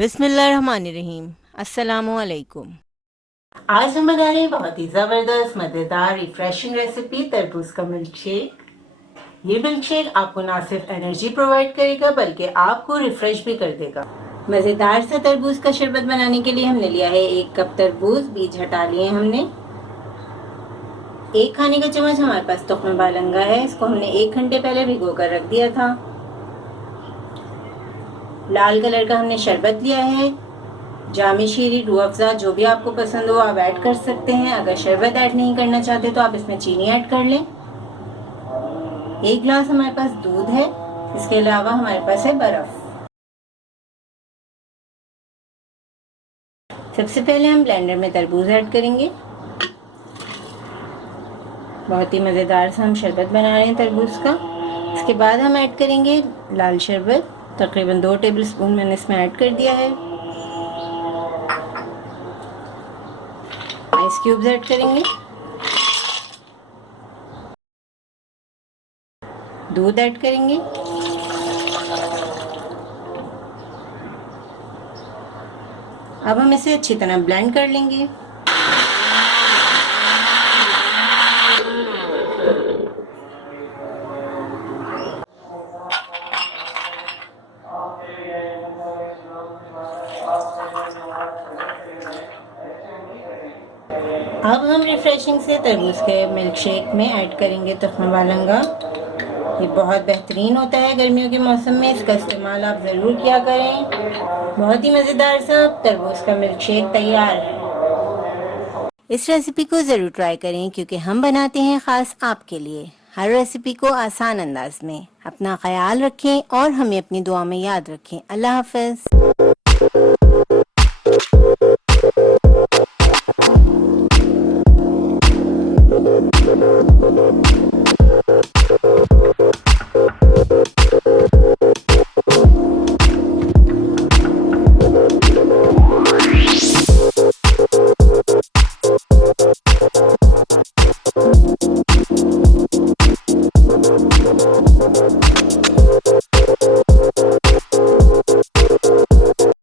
बिस्मिल्लाहिर्रहमानिर्रहीम। अस्सलामुअलैकुम। आज हम बना रहे हैं बहुत ही ज़बरदस्त मज़ेदार रिफ्रेशिंग रेसिपी तरबूज का मिल्क शेक। ये मिल्क शेक आपको ना सिर्फ एनर्जी प्रोवाइड करेगा बल्कि आपको रिफ्रेश भी कर देगा। मज़ेदार सा तरबूज का शरबत बनाने के लिए हमने लिया है 1 कप तरबूज, बीज हटा लिए हमने। 1 खाने का चम्मच हमारे पास तुख्म बालंगा है, इसको हमने 1 घंटे पहले भिगो कर रख दिया था। लाल कलर का हमने शरबत लिया है। जामी शीरी, रूह अफ़ज़ा जो भी आपको पसंद हो आप ऐड कर सकते हैं। अगर शरबत ऐड नहीं करना चाहते तो आप इसमें चीनी ऐड कर लें। 1 गिलास हमारे पास दूध है, इसके अलावा हमारे पास है बर्फ। सबसे पहले हम ब्लेंडर में तरबूज ऐड करेंगे। बहुत ही मज़ेदार सा हम शरबत बना रहे हैं तरबूज का। इसके बाद हम ऐड करेंगे लाल शरबत, तकरीबन 2 टेबलस्पून मैंने इसमें ऐड कर दिया है। आइस क्यूब्स ऐड करेंगे, दूध ऐड करेंगे, अब हम इसे अच्छी तरह ब्लेंड कर लेंगे। अब हम रिफ्रेशिंग से तरबूज के मिल्क शेक में ऐड करेंगे तुख्म बालंगा। ये बहुत बेहतरीन होता है गर्मियों के मौसम में, इसका इस्तेमाल आप ज़रूर किया करें। बहुत ही मज़ेदार सा तरबूज का मिल्क शेक तैयार है। इस रेसिपी को ज़रूर ट्राई करें क्योंकि हम बनाते हैं ख़ास आपके लिए, हर रेसिपी को आसान अंदाज में। अपना ख्याल रखें और हमें अपनी दुआ में याद रखें। अल्लाह हाफ़िज़।